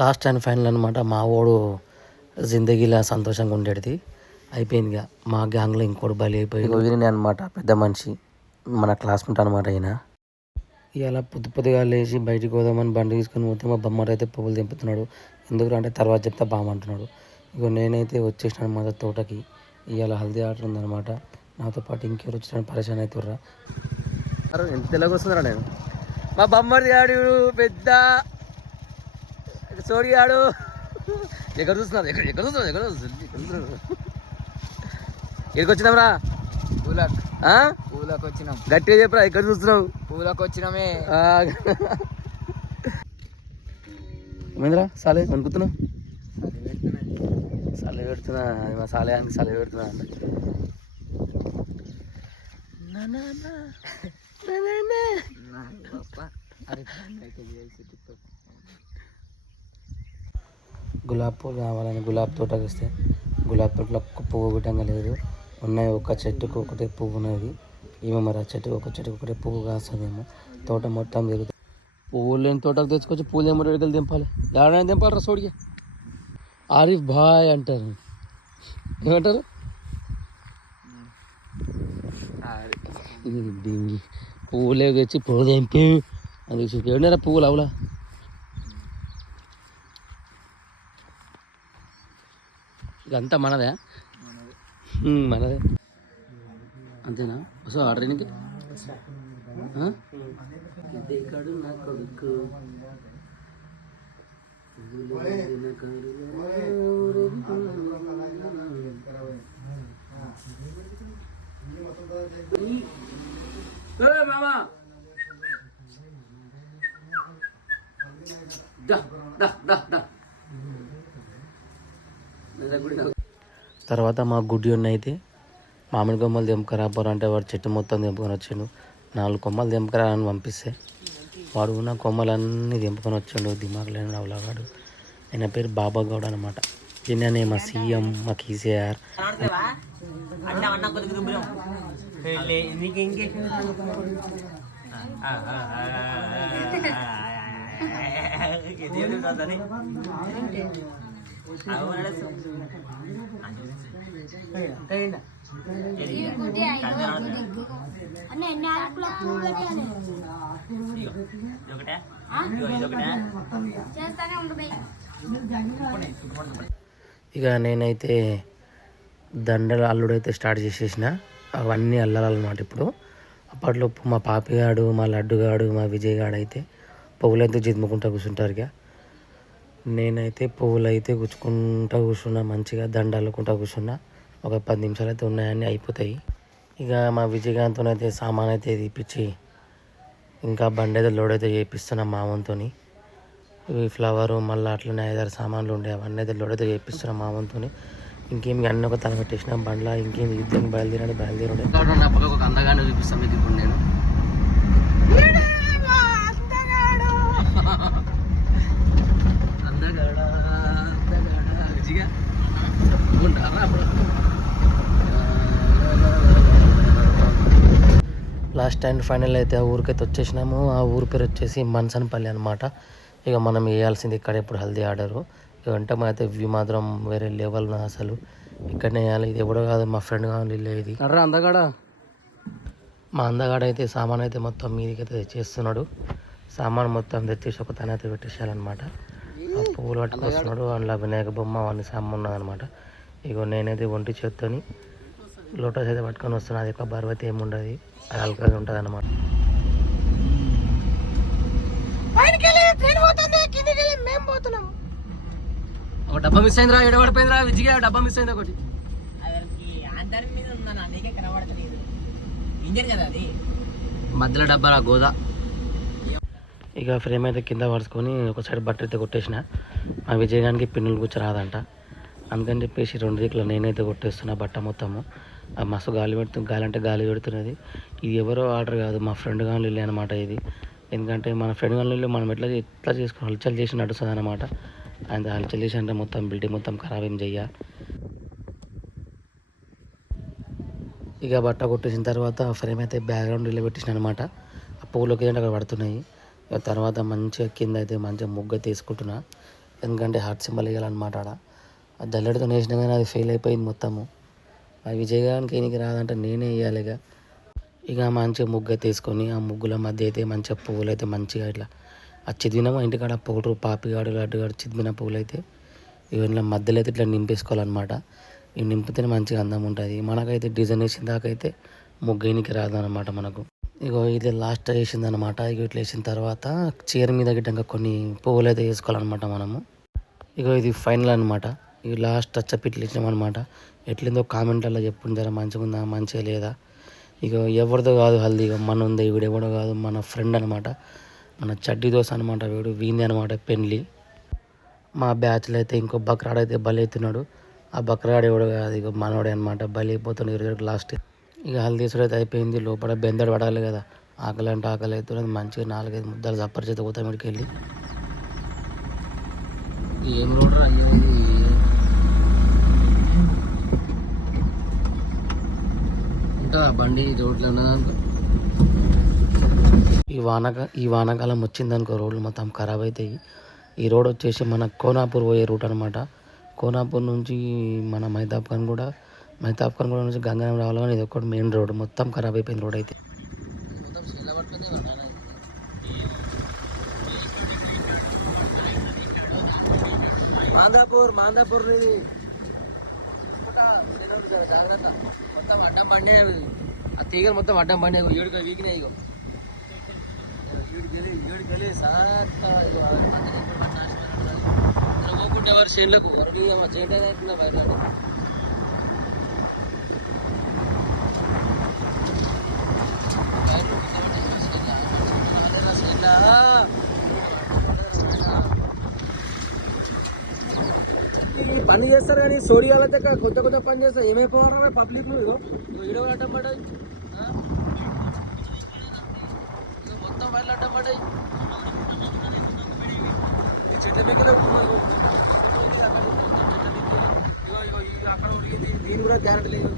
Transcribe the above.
Last and final అనమాట. మా వాడు జిందగీలా సంతోషంగా ఉండేది అయిపోయింది. ఇక మా గ్యాంగ్లో ఇంకోటి బలి అయిపోయి వదిలినే అనమాట. పెద్ద మనిషి మన క్లాస్మేట్ అనమాట అయినా. ఇలా పొద్దుగా లేచి బయటికి పోదామని బండి తీసుకొని పోతే మా బొమ్మడు అయితే పువ్వులు దింపుతున్నాడు. ఎందుకు అంటే తర్వాత చెప్తే బాగుంటున్నాడు. ఇక నేనైతే వచ్చేసిన అనమాట తోటకి. ఇవాళ హల్దీ ఆర్డర్ ఉందనమాట. నాతో పాటు ఇంకెవరు వచ్చిన పరిశాన్ అవుతుర్రా. ఎంత తెల్లగా వస్తున్నారా నేను. మా బొమ్మడి గాడు పెద్ద సోడి గాడు ఎక్కడ చూస్తున్నారు, ఎక్కడ చూస్తున్నారు. ఎక్కడికి వచ్చినాంరా? పూలకు వచ్చినాం. గట్టిగా చెప్పరా, ఎక్కడ చూస్తున్నావు? పూలకు వచ్చినామే. ఏమైందిరా సాలే అనుకుతున్నావు? సాలే పెడుతున్నా మా సాలయానికి సాలే పెడుతున్నా అంట. గులాబీ పువ్వు కావాలని గులాబీ తోటకి వస్తే గులాబీ తోటలో ఒక్క పువ్వు ఒకటంగా లేదు. ఉన్నాయి ఒక చెట్టుకు ఒకటే పువ్వు ఉన్నది. ఏమో మరి ఆ చెట్టుకు ఒక చెట్టుకు ఒకటే పువ్వు కాస్తుందేమో. తోట మొత్తం తిరుగుతుంది. పువ్వులు లేని తోటకు తెచ్చుకొచ్చి పూలు ఏమో రెడీకి దింపాలి. ఎవరైనా దింపాలి రా సోడిగా. ఆరిఫ్ భాయ్ అంటారు. ఏమంటారు? డింగి పువ్వులే తెచ్చి పువ్వు దింపి అది చూపి ఎవరినారా పువ్వులు అవులా. ఇదంతా మనదే మనదే అంతేనా? సో ఆర్డర్ ఏంటి? ఇదేకాడు నా కొడుకు మామా తర్వాత మా గుడ్డి ఉన్న అయితే మామిడి కొమ్మలు తెంపుకరాపోరు అంటే వాడు చెట్టు మొత్తం తెంపుకొని వచ్చాడు. 4 కొమ్మలు తెంపుకరా అని పంపిస్తే వాడు ఉన్న కొమ్మలన్నీ తెంపుకొని వచ్చాడు. దిమాగ్ లేని అవలాగాడు. ఆయన పేరు బాబా గౌడ్ అనమాట. ఈయననే మా సీఎం, మా కేసీఆర్. ఇక నేనైతే దండలు అల్లుడైతే స్టార్ట్ చేసేసిన. అవన్నీ అల్లాలన్నమాట. ఇప్పుడు అప్పట్లో మా పాపిగాడు, మా లడ్డుగాడు, మా విజయ్ గాడు అయితే పువ్వులైతే జిద్ముకుంటా కూర్చుంటారు. ఇక నేనైతే పువ్వులు అయితే గుచ్చుకుంటా కూర్చున్నా. మంచిగా దండ అల్లుకుంటా కూర్చున్నా. ఒక 10 నిమిషాలు అయితే ఉన్నాయని అయిపోతాయి. ఇక మా విజయకాంత్తో అయితే సామాన్ అయితే తీపిచ్చి ఇంకా బండి అయితే లోడ్ అయితే చేపిస్తున్నా మామంతో. ఈ ఫ్లవరు మళ్ళీ అట్లనే 5-6 సామాన్లు ఉండే అవన్నీ అయితే లోడ్ అయితే చేపిస్తున్నా మామంతో. ఇంకేం అన్నీ ఒక తల పెట్టేసిన బండ్లా. ఇంకేం యుద్ధానికి బయలుదేరాడు. ఒక అందగానే చూపిస్తాను మీకు ఇప్పుడు నేను. లాస్ట్ అండ్ ఫైనల్ అయితే ఆ ఊరికైతే వచ్చేసినాము. ఆ ఊరి పేరు వచ్చేసి మన్సన్పల్లి అనమాట. ఇక మనం వేయాల్సింది ఇక్కడ ఇప్పుడు హల్దీ ఆర్డరు. ఇవంటే మన అయితే వ్యూ మాత్రం వేరే లెవెల్ అసలు. ఇక్కడనే వేయాలి. ఇది ఎవడో కాదు, మా ఫ్రెండ్ కావాలి ఇది. అర్రా అందగాడ. మా అందగాడ అయితే సామాన్ అయితే మొత్తం మీదికైతే తెచ్చేస్తున్నాడు. సామాన్ మొత్తం తెచ్చేసి ఒక తన అయితే పెట్టేసేయాలన్నమాట. ఆ పువ్వులు పట్టుకొస్తున్నాడు. అందులో వినాయక బొమ్మ అవన్నీ సామాన్ ఉన్నదనమాట. ఇగో నేనైతే ఒంటి చేత్తోని లోటస్ అయితే పట్టుకొని వస్తున్నాను. అది ఒక బరువు అయితే ఏముండదు, అది అల్కగా ఉంటుంది అన్నమాట. ఒక డబ్బా మిస్ అయిందిరా, ఎడబడిపోయిందిరా విజ్జిగా. డబ్బా మిస్ అయింది ఒకటి. మధ్యలో డబ్బా గోదా. ఇక ఫ్రేమ్ అయితే కింద పడుచుకొని ఒక సైడ్ బట్ట అయితే కొట్టేసిన. మా విజయగానికి పిన్నులు కూర్చోరాదంట. అందుకని చెప్పేసి 2 దిక్కులు నేనైతే కొట్టేస్తున్నా బట్ట మొత్తము. మస్తు గాలి అంటే గాలి పెడుతున్నది. ఇది ఎవరో ఆర్డర్ కాదు, మా ఫ్రెండ్ గాని ఇల్లు అనమాట ఇది. ఎందుకంటే మన ఫ్రెండ్ గాని ఇల్లు మనం ఎట్లా చేసుకుని హల్చల్ చేసి నడుస్తుంది అనమాట. ఆయన హల్చల్ చేసి అంటే మొత్తం బిల్డింగ్ మొత్తం ఖరాబ్ ఏం చెయ్య. ఇక బట్ట కొట్టేసిన తర్వాత ఫ్రేమ్ అయితే బ్యాక్గ్రౌండ్ ఇల్లు పెట్టేసిన అనమాట. ఆ పువ్వులోకి అక్కడ పడుతున్నాయి. తర్వాత మంచిగా కింద అయితే మంచిగా ముగ్గు తీసుకుంటున్నా. ఎందుకంటే హార్ట్ సింబల్ వేయాలన్నమాట ఆడ. ఆ జల్లెడతో వేసినా కానీ అది ఫెయిల్ అయిపోయింది మొత్తము. ఆ విజయ్ గారికి ఈయనకి రాదంటే నేనే వేయాలి ఇక మంచిగా ముగ్గు అయితే వేసుకొని ఆ ముగ్గుల మధ్య అయితే మంచిగా పువ్వులు అయితే మంచిగా ఇట్లా ఆ చిదిమినామా ఇంటికాడ పౌడరు పాపిగాడు లడ్డుగాడు చిదిమిన పువ్వులు అయితే ఇవన్నీ మధ్యలో అయితే ఇట్లా నింపేసుకోవాలన్నమాట. ఇవి నింపితేనే మంచిగా అందం ఉంటుంది. మనకైతే డిజైన్ వేసిన దాకా అయితే ముగ్గేనికి రాదనమాట మనకు. ఇగో ఇది లాస్ట్ వేసిందనమాట. ఇక ఇట్లా వేసిన తర్వాత చీర మీద గిట్టంగా కొన్ని పువ్వులు అయితే వేసుకోవాలన్నమాట మనము. ఇగో ఇది ఫైనల్ అనమాట. ఇక లాస్ట్ టచ్అప్ ఇట్లా ఇచ్చినామన్నమాట. ఎట్లిందో కామెంట్లలో చెప్పుంది జర మంచిగా ఉందా మంచిగా లేదా. ఇక ఎవరిదో కాదు హల్దీ, ఇక మన ఉంది వీడు ఎవడో కాదు మన ఫ్రెండ్ అనమాట, మన చడ్డీ దోశ అనమాట. వీడు వీంది అనమాట పెళ్ళి. మా బ్యాచ్లో అయితే ఇంకో బక్రాడ్ అయితే బలి అవుతున్నాడు. ఆ బక్రాడ్ ఎవడు కాదు ఇక మనోడే అనమాట, బలి అయిపోతున్నాడు ఇరవై లాస్ట్. ఇక హల్దీసుడు అయితే అయిపోయింది. లోపల బెందడు పడాలి కదా, ఆకలి అంటే ఆకలి అవుతున్నది. మంచిగా 4-5 ముద్దలు చప్పరి చేత పోతాం ఇక్కడికి వెళ్ళి. ఏం రోడ్డు అయ్యో ఉంటుందా బండి రోడ్లు ఉన్నదనుకో. ఈ వానాకాలం వచ్చిందనుకో రోడ్లు మొత్తం ఖరాబ్ అవుతాయి. ఈ రోడ్ వచ్చేసి మన కోనాపూర్ పోయే రూట్ అనమాట. కోనాపూర్ నుంచి మన మైతాబ్ఖాన్ కూడా నుంచి గంగారం రావాలి కానీ ఇది ఒకటి మెయిన్ రోడ్. మొత్తం ఖరాబ్ అయిపోయింది రోడ్ అయితే. మాందాపూర్ జాగ్రత్త, మొత్తం అడ్డం బండే. ఆ తీగలు మొత్తం అడ్డం బండే ఏడుగా వీకినాయి. ఇగో ఏడుకెళ్ళి పోకుంటే ఎవరు చేనులకు చేంటే బయట పని చేస్తారు కానీ సోడియాలతో కొత్త పని చేస్తారు. ఏమైపోవారా పబ్లిక్ వీడియో అడ్డం పడ్డాయి, మొత్తం బయట అడ్డం పడ్డాయి. చెట్ల దగ్గర అక్కడ దీని కూడా గ్యారెంటీ లేదు.